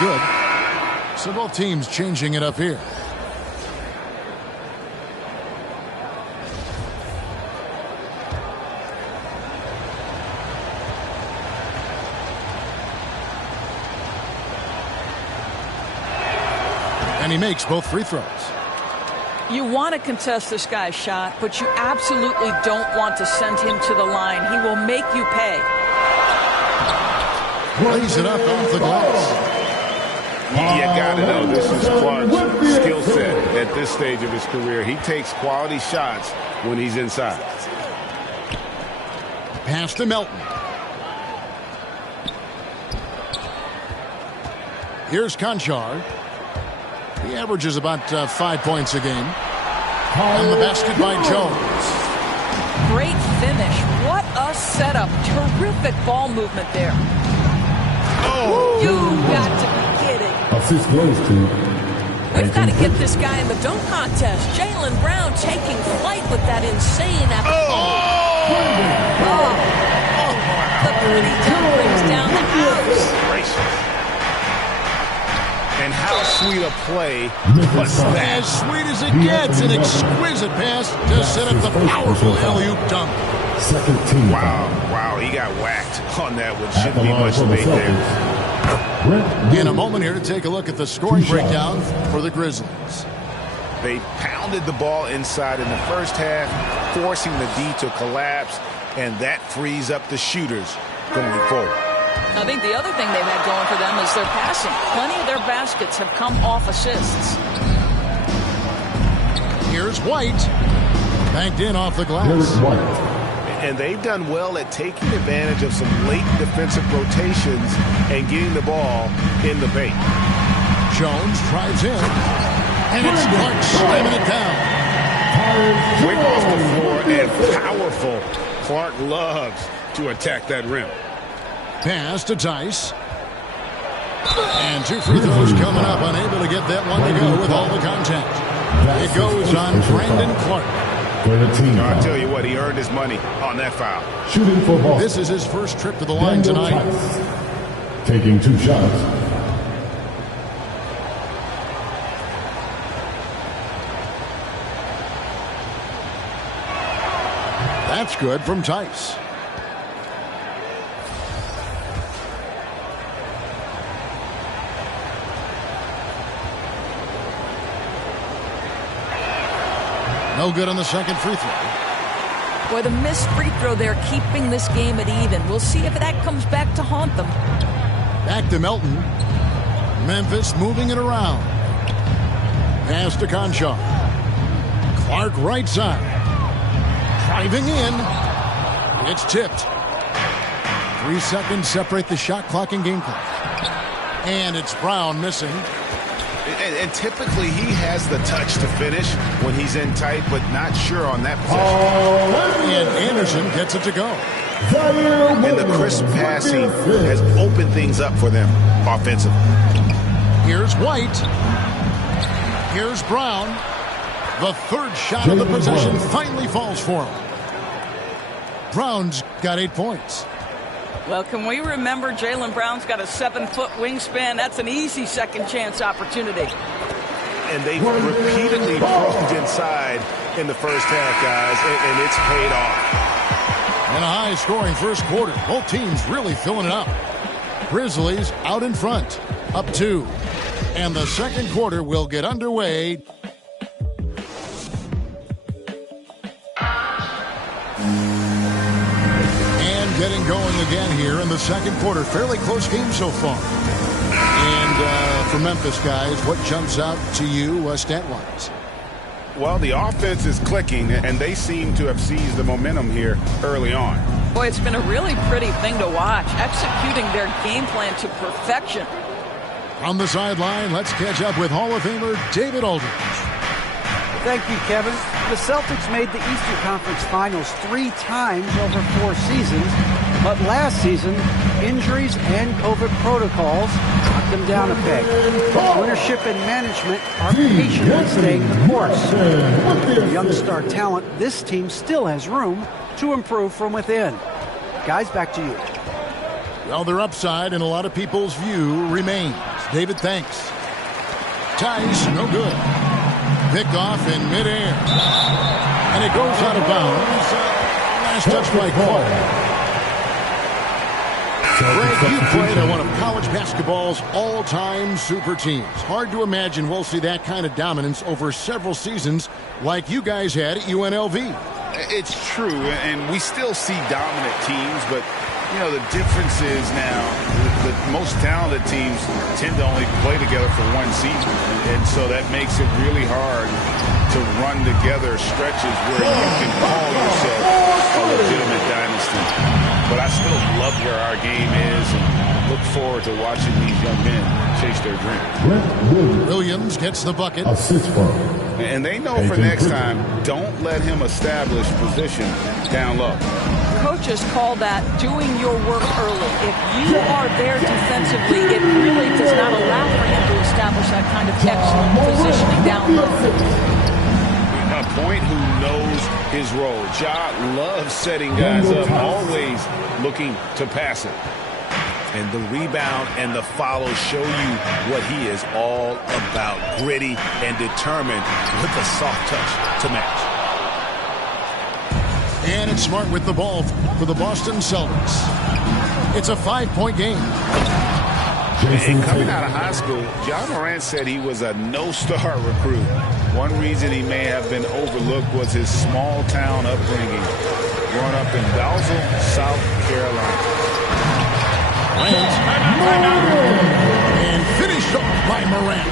Good. So both teams changing it up here. And he makes both free throws. You want to contest this guy's shot, but you absolutely don't want to send him to the line. He will make you pay. Lays it up off the glass. You got to know this is Clark's skill set at this stage of his career. He takes quality shots when he's inside. Pass to Melton. Here's Conchar. He averages about 5 points a game. And the basket by Jones. Great finish. What a setup. Terrific ball movement there. Oh! You got to be kidding. Assist goes to. We've got to get this guy in the dunk contest. Jaylen Brown taking flight with that insane effort. The pretty dunk brings down the house. Gracious. And how sweet a play was that? As sweet as it gets. An exquisite pass to set up the powerful alley-oop dunk. Second team. Wow, he got whacked on that one. Shouldn't be much debate there. In a moment here to take a look at the scoring breakdown for the Grizzlies. They pounded the ball inside in the first half, forcing the D to collapse, and that frees up the shooters going forward. I think the other thing they've had going for them is their passing. Plenty of their baskets have come off assists. Here's White. Banked in off the glass. Here's White. And they've done well at taking advantage of some late defensive rotations and getting the ball in the paint. Jones drives in. And it's Clark slamming it down. Quick off the floor and powerful. Clark loves to attack that rim. Pass to Tice. And 2 free throws coming up. Unable to get that one to go with all the contact. It goes on Brandon Clark. I'll tell you what, he earned his money on that foul. Shooting for Boston. This is his first trip to the line tonight. Taking 2 shots. That's good from Tice. No good on the second free throw. Boy, the missed free throw there keeping this game at even. We'll see if that comes back to haunt them. Back to Melton. Memphis moving it around. Pass to Conchar. Clark right side. Driving in. It's tipped. 3 seconds separate the shot clock and game clock. And it's Brown missing. And typically he has the touch to finish when he's in tight, but not sure on that possession. And Anderson gets it to go. And the crisp passing has opened things up for them offensively. Here's White. Here's Brown. The third shot of the possession finally falls for him. Brown's got 8 points. Well, can we remember Jaylen Brown's got a 7-foot wingspan? That's an easy second chance opportunity. And they repeatedly probed inside in the first half, guys, and it's paid off. In a high-scoring first quarter, both teams really filling it up. Grizzlies out in front, up 2. And the second quarter will get underway. Getting going again here in the second quarter. Fairly close game so far. And for Memphis, guys, what jumps out to you stat-wise? Well, the offense is clicking, and they seem to have seized the momentum here early on. Boy, it's been a really pretty thing to watch, executing their game plan to perfection. On the sideline, let's catch up with Hall of Famer David Aldridge. Thank you, Kevin. The Celtics made the Eastern Conference Finals 3 times over 4 seasons, but last season, injuries and COVID protocols knocked them down a peg. Ownership and management are patiently staying the course. With young star talent, this team still has room to improve from within. Guys, back to you. Well, their upside, in a lot of people's view, remains. David thanks. Tice, no good. Picked off in midair. And it goes out of bounds. Last touch by Clark. Greg, you played on one of college basketball's all-time super teams. Hard to imagine we'll see that kind of dominance over several seasons like you guys had at UNLV. It's true, and we still see dominant teams, but, you know, the difference is now the most talented teams tend to only play together for one season, and so that makes it really hard to run together stretches where you can call yourself a legitimate dynasty. But I still love where our game is and look forward to watching these young men chase their dream. Williams gets the bucket. And they know for next time, don't let him establish position down low. Coaches call that doing your work early. If you are there defensively, it really does not allow for him to establish that kind of excellent positioning down low. A point who knows his role. Ja loves setting guys up, always looking to pass it. And the rebound and the follow show you what he is all about. Gritty and determined with a soft touch to match. And it's Smart with the ball for the Boston Celtics. It's a 5-point game. And coming out of high school, Ja Morant said he was a no-star recruit. One reason he may have been overlooked was his small-town upbringing, growing up in Dalzell, South Carolina. And finished off by Morant.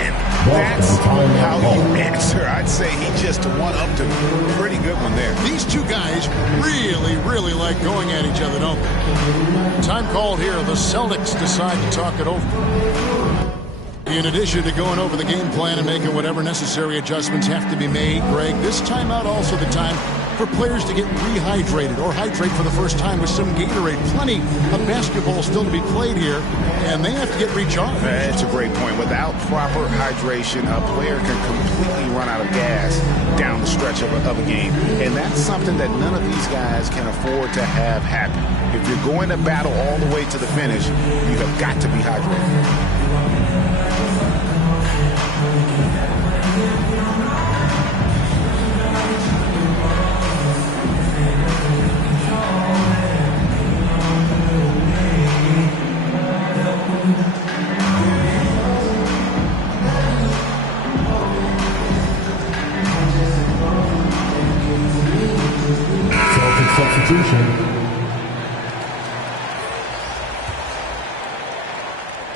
And that's how you answer. I'd say he just won up to a pretty good one there. These two guys really like going at each other, don't they? Time called here. The Celtics decide to talk it over. In addition to going over the game plan and making whatever necessary adjustments have to be made, Greg, this timeout also the time for players to get rehydrated or hydrate for the first time with some Gatorade. Plenty of basketball still to be played here, and they have to get recharged. That's a great point. Without proper hydration, a player can completely run out of gas down the stretch of a game, and that's something that none of these guys can afford to have happen. If you're going to battle all the way to the finish, you have got to be hydrated.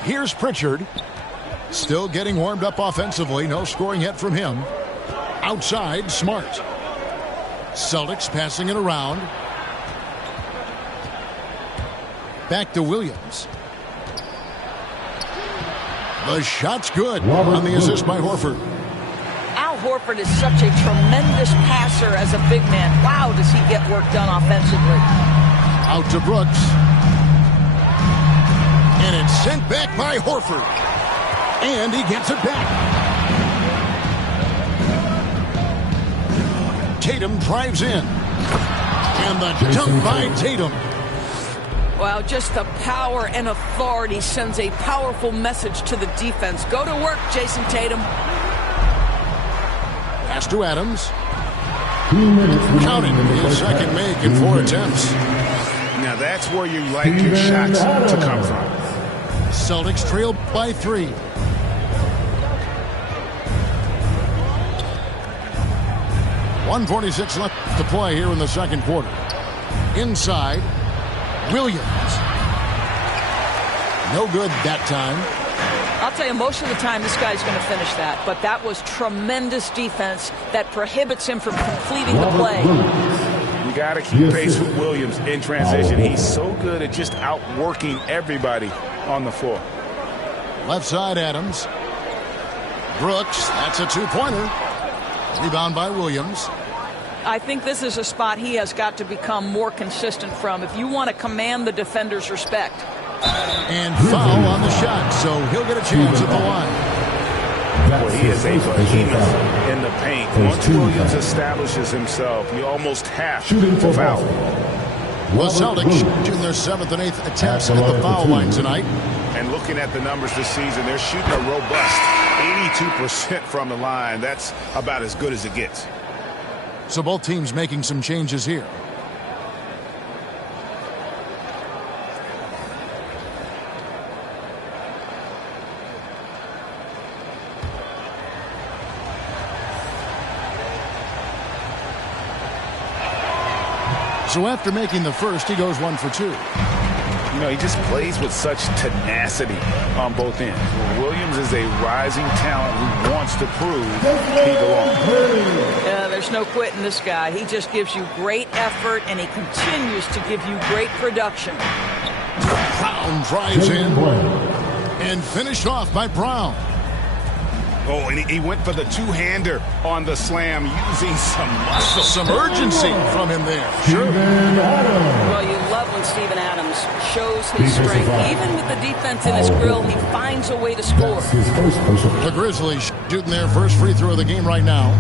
Here's Pritchard. Still getting warmed up offensively. No scoring yet from him. Outside, Smart. Celtics passing it around. Back to Williams. The shot's good on the assist by Horford. Al Horford is such a tremendous passer as a big man. Wow, does he get work done offensively. Out to Brooks. And it's sent back by Horford. And he gets it back. Tatum drives in. And the dunk by Tatum. Wow, just the power and authority sends a powerful message to the defense. Go to work, Jason Tatum. Pass to Adams. Counting his second make in 4 attempts. Now that's where you like your shots to come from. Celtics trail by 3. .146 left to play here in the second quarter. Inside, Williams. No good that time. I'll tell you, most of the time this guy's going to finish that, but that was tremendous defense that prohibits him from completing the play. You got to keep pace with Williams in transition. He's so good at just outworking everybody on the floor. Left side, Adams. Brooks, that's a 2-pointer. Rebound by Williams. I think this is a spot he has got to become more consistent from if you want to command the defender's respect. And foul on the shot, so he'll get a chance at the line. Well, he is a behemoth in the paint. Once Williams establishes himself, you almost have to foul. Well, Celtics shooting their 7th and 8th attempts at the foul line tonight. And looking at the numbers this season, they're shooting a robust 82% from the line. That's about as good as it gets. So both teams making some changes here. So after making the first, he goes 1 for 2. You know, he just plays with such tenacity on both ends. Williams is a rising talent who wants to prove he belongs. Yeah, there's no quitting this guy. He just gives you great effort, and he continues to give you great production. Brown drives in and finished off by Brown. Oh, and he went for the two-hander on the slam using some muscle. Some urgency from him there. Sure. Well, you love when Steven Adams shows his strength. Even with the defense in his grill, he finds a way to score. The Grizzlies shooting their first free throw of the game right now.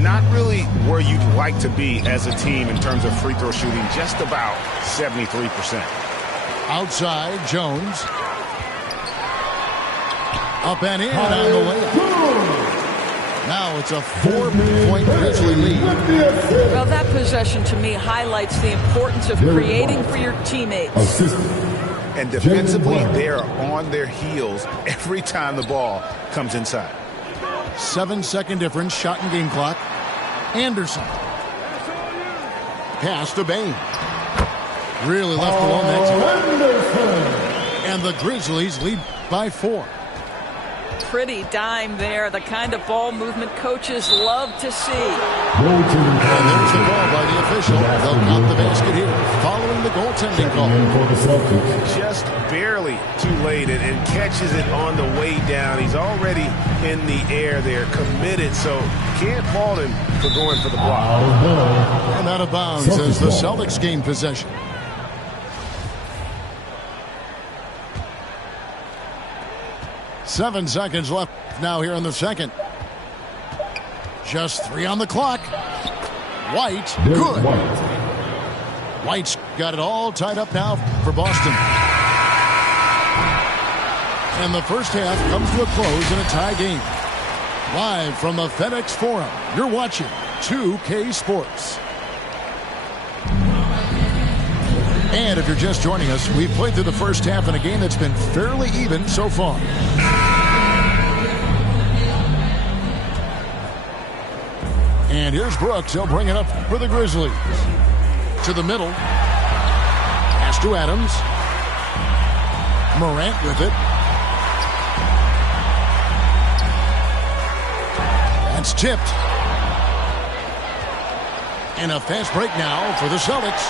Not really where you'd like to be as a team in terms of free throw shooting, just about 73%. Outside, Jones. Up and in on the layup. Now it's a 4-point Grizzly lead. Well, that possession to me highlights the importance of creating for your teammates. And defensively, they're on their heels every time the ball comes inside. 7-second difference, shot and game clock. Anderson. Pass to Bain. Really left alone that time. And the Grizzlies lead by 4. Pretty dime there, the kind of ball movement coaches love to see. And there's the call by the official. They'll count the basket here, following the goaltending call. Just barely too late and catches it on the way down. He's already in the air there, committed, so can't fault him for going for the block. And out of bounds as the Celtics gain possession. Seven seconds left now here in the second. Just 3 on the clock. White, good. White's got it all tied up now for Boston. And the first half comes to a close in a tie game. Live from the FedEx Forum, you're watching 2K Sports. And if you're just joining us, we've played through the first half in a game that's been fairly even so far. And here's Brooks. He'll bring it up for the Grizzlies. To the middle. Pass to Adams. Morant with it. That's tipped. And a fast break now for the Celtics.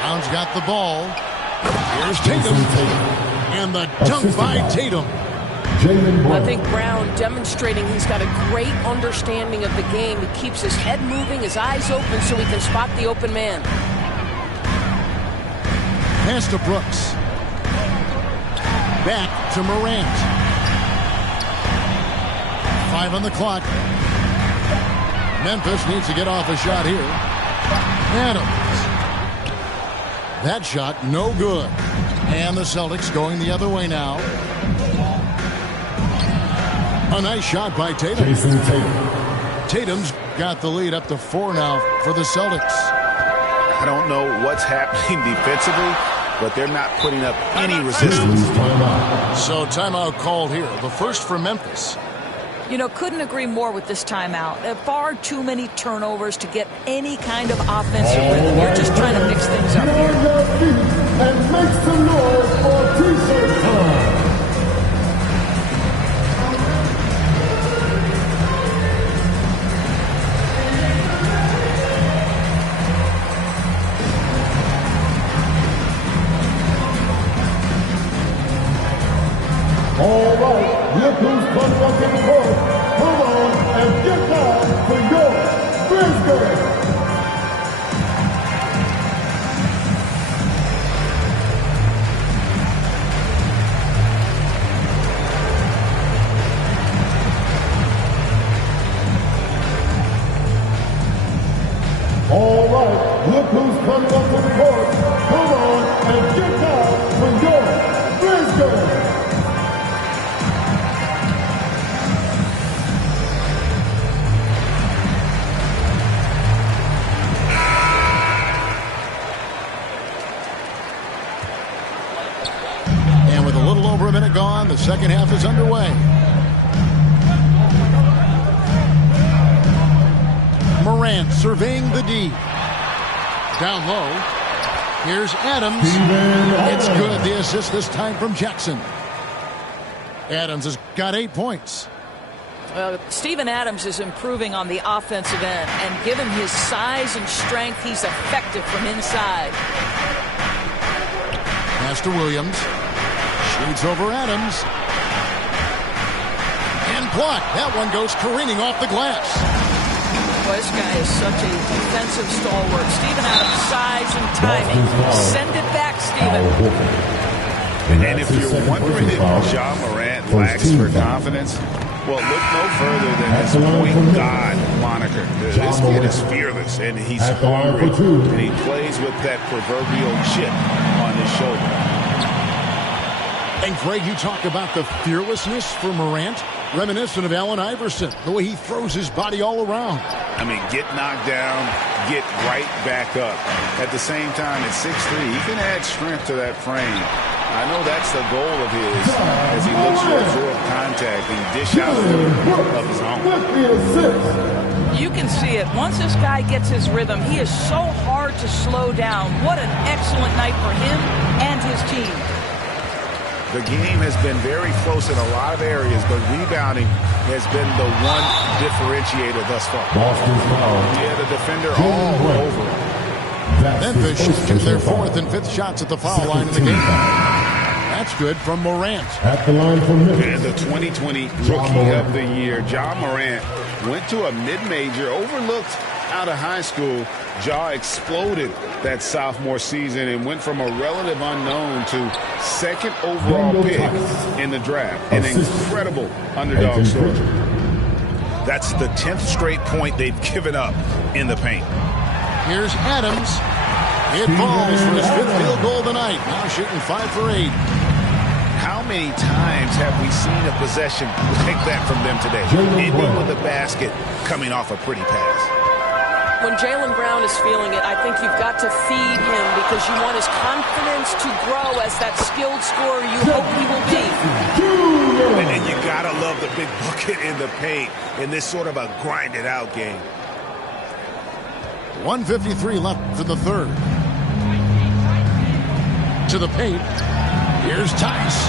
Brown's got the ball. Here's Tatum. And the dunk by Tatum. I think Brown demonstrating he's got a great understanding of the game. He keeps his head moving, his eyes open so he can spot the open man. Pass to Brooks. Back to Morant. 5 on the clock. Memphis needs to get off a shot here. Adams. That shot, no good. And the Celtics going the other way now. A nice shot by Tatum. Tatum's got the lead up to 4 now for the Celtics. I don't know what's happening defensively, but they're not putting up any resistance. So timeout called here. The first for Memphis. You know, couldn't agree more with this timeout. There are far too many turnovers to get any kind of offensive rhythm. You're just trying to mix things up here. And make some noise for T-shirt time. All right, look who's coming up in the court. Come on and get down for your Grizzlies. All right, look who's coming up in the court. Come on and get down for your Grizzlies. second half is underway. Morant surveying the D. Down low. Here's Adams. It's good. The assist this time from Jackson. Adams has got 8 points. Steven Adams is improving on the offensive end, and given his size and strength, he's effective from inside. Pass to Williams. Shoots over Adams. And blocked. That one goes careening off the glass. Boy, this guy is such a defensive stalwart. Steven Adams' size and timing. Send it back, Steven. And if you're wondering if Ja Morant lacks for confidence, well, look no further than his point guard moniker. This kid is fearless, and he's hungry, and he plays with that proverbial chip on his shoulder. And Greg, you talk about the fearlessness for Morant, reminiscent of Allen Iverson, the way he throws his body all around. I mean, get knocked down, get right back up. At the same time, at 6'3", he can add strength to that frame. I know that's the goal of his as he looks to absorb contact and dish out of his own. You can see it. Once this guy gets his rhythm, he is so hard to slow down. What an excellent night for him and his team. The game has been very close in a lot of areas, but rebounding has been the one differentiator thus far. Yeah, the defender all over. Memphis shoots their 4th and 5th shots at the foul line in the game. That's good from Morant. At the line from Memphis. And the 2020 Rookie of the Year, Ja Morant, went to a mid-major, overlooked out of high school. Ja exploded that sophomore season and went from a relative unknown to 2nd overall pick in the draft. An incredible underdog story. That's the 10th straight point they've given up in the paint. Here's Adams. It falls for his 5th field goal of the night. Now shooting 5 for 8. How many times have we seen a possession like that from them today? Ending with a basket coming off a pretty pass. When Jaylen Brown is feeling it, I think you've got to feed him because you want his confidence to grow as that skilled scorer you hope he will be. And you got to love the big bucket in the paint in this sort of a grinded-out game. 1:53 left in the 3rd. To the paint. Here's Tice.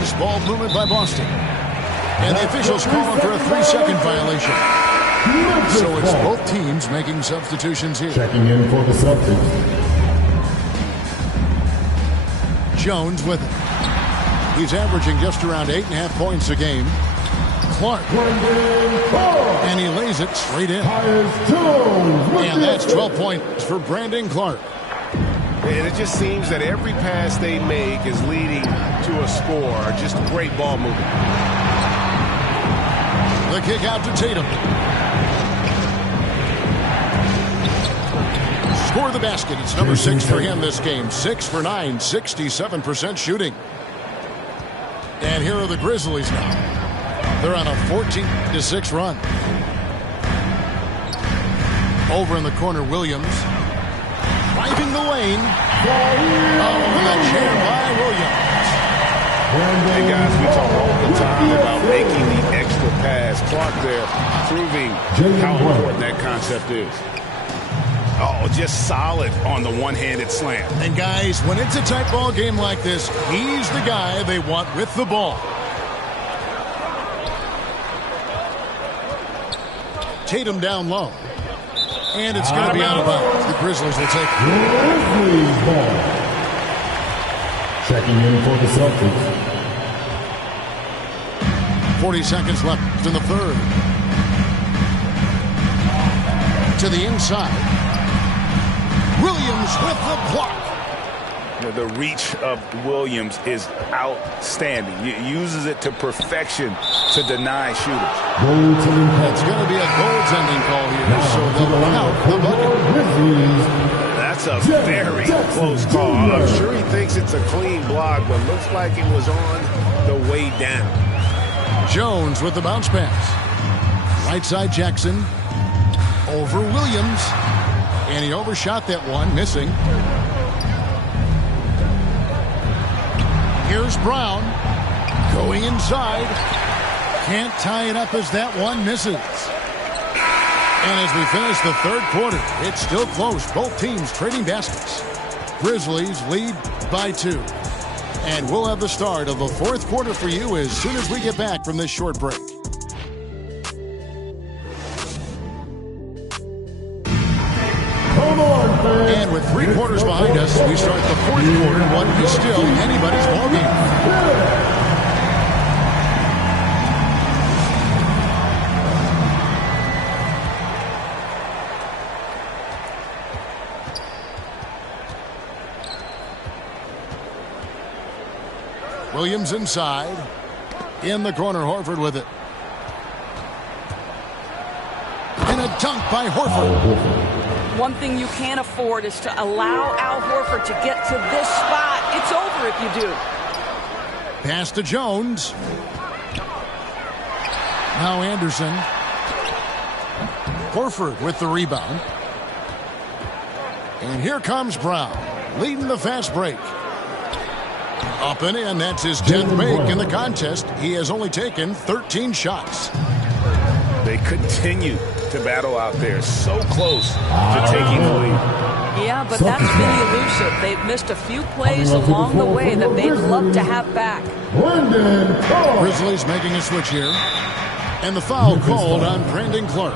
This ball movement by Boston. And the officials calling for a 3-second violation. So it's both teams making substitutions here. Checking in for the Celtics. Jones with it. He's averaging just around 8.5 points a game. Clark. And he lays it straight in. And that's 12 points for Brandon Clark. And it just seems that every pass they make is leading to a score. Just great ball movement. The kick out to Tatum. Score the basket. It's number 6 for him this game. 6 for 9, 67% shooting. And here are the Grizzlies now. They're on a 14-6 run. Over in the corner, Williams. Driving the lane. Oh, the jam by Williams. Hey, guys, we talk all the time about making the extra pass. Clark there proving how important that concept is. Oh, just solid on the one-handed slam. And, guys, when it's a tight ball game like this, he's the guy they want with the ball. Tatum down low. And it's going to be out of bounds. The Grizzlies will take it. Grizzlies ball. Checking in for the Celtics. 40 seconds left in the 3rd. To the inside. Williams with the block. The reach of Williams is outstanding. He uses it to perfection to deny shooters. It's going to be a goaltending call here, so they'll count the bucket. That's a very close call. I'm sure he thinks it's a clean block, but looks like it was on the way down. Jones with the bounce pass. Right side Jackson. Over Williams. And he overshot that one, missing. Here's Brown going inside. Can't tie it up as that one misses. And as we finish the third quarter, it's still close. Both teams trading baskets. Grizzlies lead by 2. And we'll have the start of the fourth quarter for you as soon as we get back from this short break. And with 3 quarters behind us, we start the fourth quarter in what is still anybody's ballgame. Williams inside. In the corner, Horford with it. And a dunk by Horford. One thing you can't afford is to allow Al Horford to get to this spot. It's over if you do. Pass to Jones. Now Anderson. Horford with the rebound. And here comes Brown, leading the fast break. Up and in, that's his 10th make in the contest. He has only taken 13 shots. They continue to battle out there, so close to taking the lead. Yeah, but that's been elusive. They've missed a few plays along the way that they'd love to have back. Grizzlies making a switch here. And the foul called on Brandon Clark.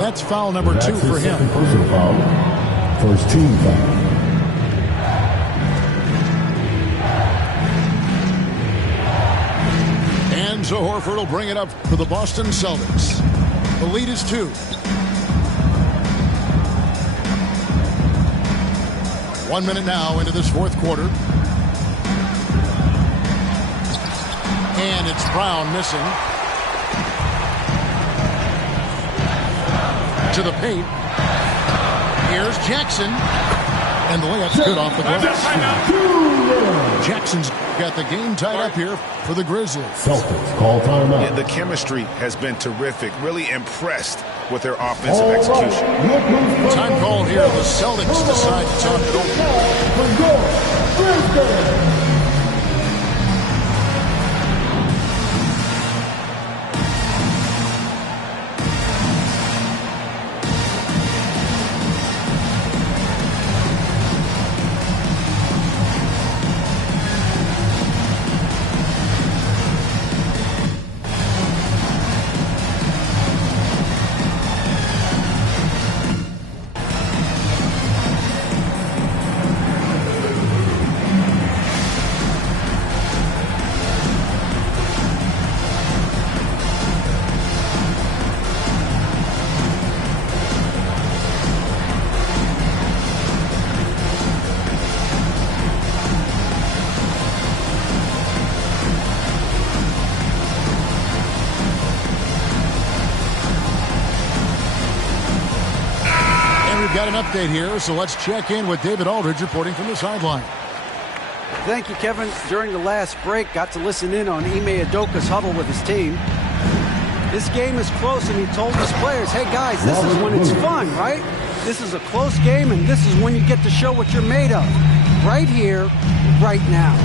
That's foul number 2 for him. Personal foul. First team foul. And so Horford will bring it up for the Boston Celtics. The lead is 2. 1 minute now into this fourth quarter. And it's Brown missing. To the paint. Here's Jackson. And the layup's good off the glass. Jackson's got the game tied up here for the Grizzlies. Celtics call timeout. Yeah, the chemistry has been terrific. Really impressed with their offensive execution. Time call here. The Celtics decide to talk it over. Got an update here, so let's check in with David Aldridge reporting from the sideline. Thank you, Kevin. During the last break, got to listen in on Ime Udoka's huddle with his team. This game is close, and he told his players, hey, guys, this is when it's fun, right? This is a close game, and this is when you get to show what you're made of. Right here, right now.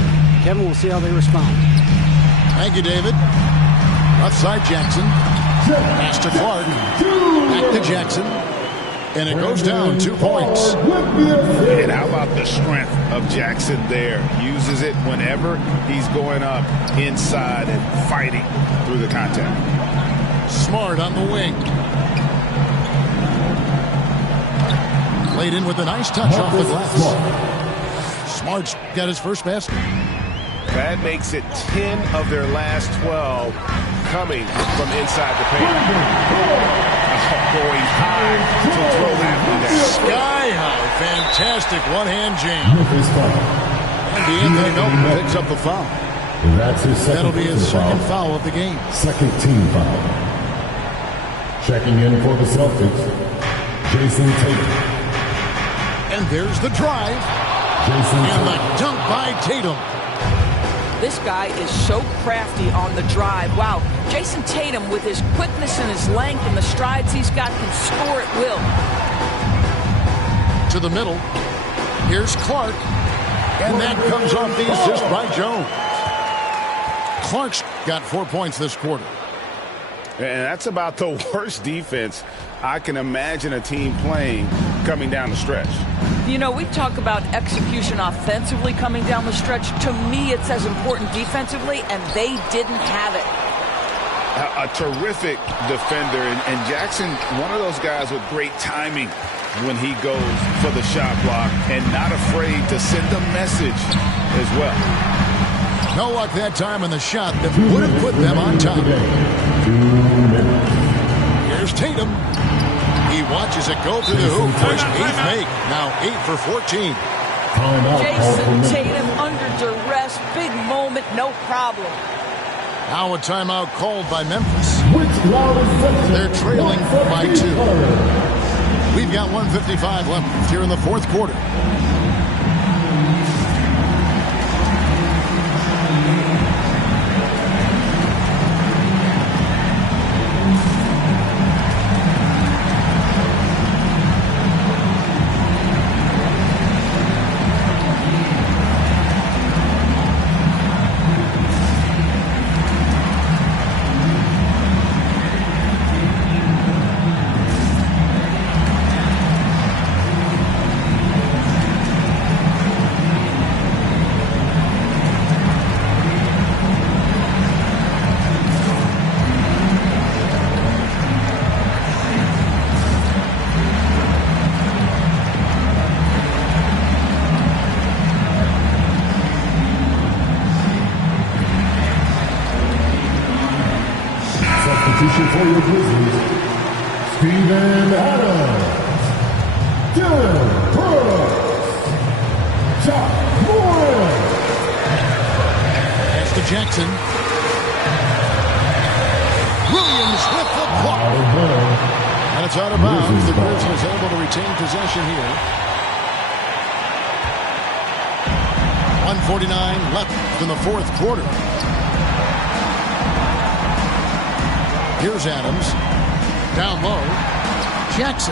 Kevin, we'll see how they respond. Thank you, David. Left side, Jackson. Pass to Clark. Back to Jackson. And it goes down 2 points. And how about the strength of Jackson there? Uses it whenever he's going up inside and fighting through the contact. Smart on the wing. Played in with a nice touch off the glass. Smart's got his first basket. That makes it 10 of their last 12 coming from inside the paint. Going high to throw that one down. Sky high. Fantastic one-hand jam. And Anthony Melton picks up the foul. That's his second. That'll be his second foul of the game. Second team foul. Checking in for the Celtics, Jason Tatum. And there's the drive. And the dunk by Tatum. This guy is so crafty on the drive. Wow. Jason Tatum, with his quickness and his length and the strides he's got, can score at will. To the middle. Here's Clark. And that comes off the assist by Jones. Clark's got 4 points this quarter. And that's about the worst defense I can imagine a team playing coming down the stretch. You know, we talk about execution offensively coming down the stretch. To me, it's as important defensively, and they didn't have it. A terrific defender. And Jackson, one of those guys with great timing when he goes for the shot block and not afraid to send a message as well. No luck that time on the shot that would have put them on top. Here's Tatum. He watches it go through the hoop for his 8th make. Now 8 for 14. Jason Tatum under duress. Big moment, no problem. Now a timeout called by Memphis. They're trailing by 2. We've got 1:55 left here in the 4th quarter. For your Grizzlies, Steven Adams, Dylan Brooks, Chuck Morris. Pass to Jackson. Williams with the block. And it's out of bounds. The Grizzlies able to retain possession here. 1:49 left in the 4th quarter. Here's Adams. Down low. Jackson.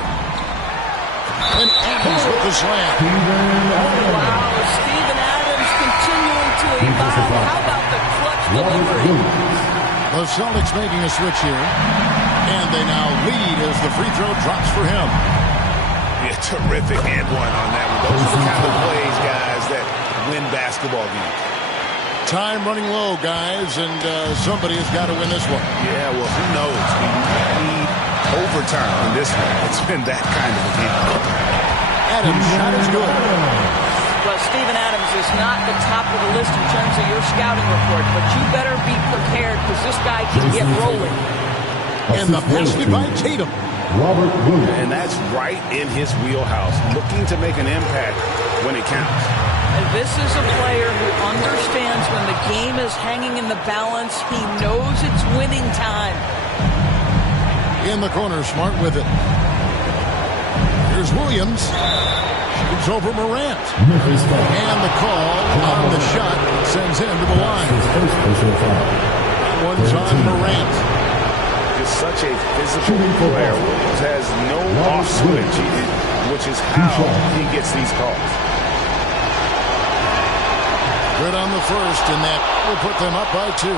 And Adams with the slam. Wow, Steven Adams continuing to evolve. How about the clutch delivery? The Celtics making a switch here. And they now lead as the free throw drops for him. Yeah, terrific and one on that one. Those are the kind of plays, guys, that win basketball games. Time running low, guys, and somebody has got to win this one. Yeah, well, who knows? We might need overtime on this one. It's been that kind of a game. Adams' shot is good. Well, Steven Adams is not the top of the list in terms of your scouting report, but you better be prepared because this guy can get rolling. And the pass by Tatum. Robert Williams. And that's right in his wheelhouse, looking to make an impact when it counts. And this is a player who understands when the game is hanging in the balance. He knows it's winning time. In the corner, Smart with it. Here's Williams. Shoots over Morant. And the call on the shot sends him to the line. That one's on Morant. Just such a physical player. Williams has no off switch, which is how he gets these calls. Good on the first, and that will put them up by 2.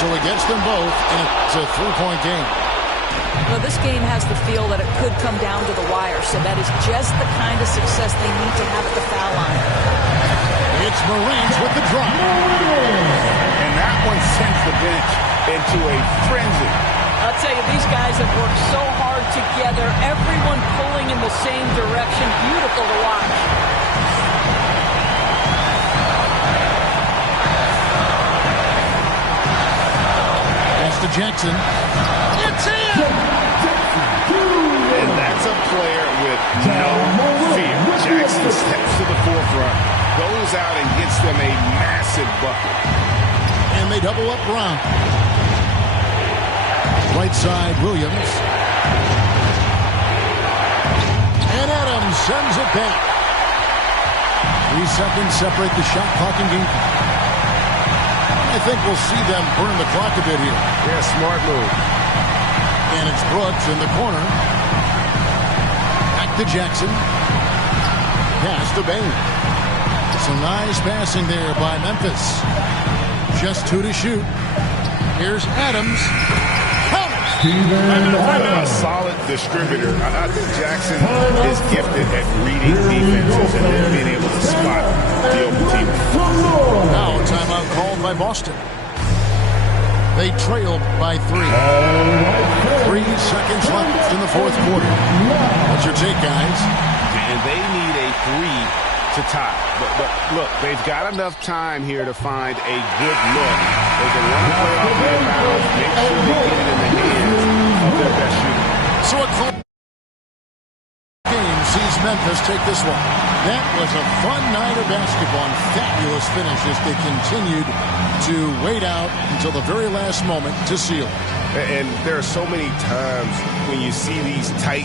So he gets them both, and it's a 3-point game. Well, this game has the feel that it could come down to the wire, so that is just the kind of success they need to have at the foul line. It's Morant with the drop. And that one sends the bench into a frenzy. I'll tell you, these guys have worked so hard together, everyone pulling in the same direction. Beautiful to watch. Pass to Jackson. It's in! And that's a player with no fear. Jackson steps to the forefront, goes out and gets them a massive bucket. And they double up Brown. Right side, Williams. And Adams sends it back. 3 seconds separate the shot clock and game. I think we'll see them burn the clock a bit here. Yeah, smart move. And it's Brooks in the corner. Back to Jackson. Pass to Bain. Some nice passing there by Memphis. Just 2 to shoot. Here's Adams. A solid distributor. I think Jackson is gifted at reading defenses and then being able to spot the open team. Now a timeout called by Boston. They trailed by 3. 3 seconds left in the fourth quarter. What's your take, guys? And they need a 3 to tie. But look, they've got enough time here to find a good look. They can run play off their bounds, make sure they get it in the hands of their best shooter. So a close game sees Memphis take this one. That was a fun night of basketball and fabulous finish as they continued to wait out until the very last moment to seal it. And there are so many times when you see these tight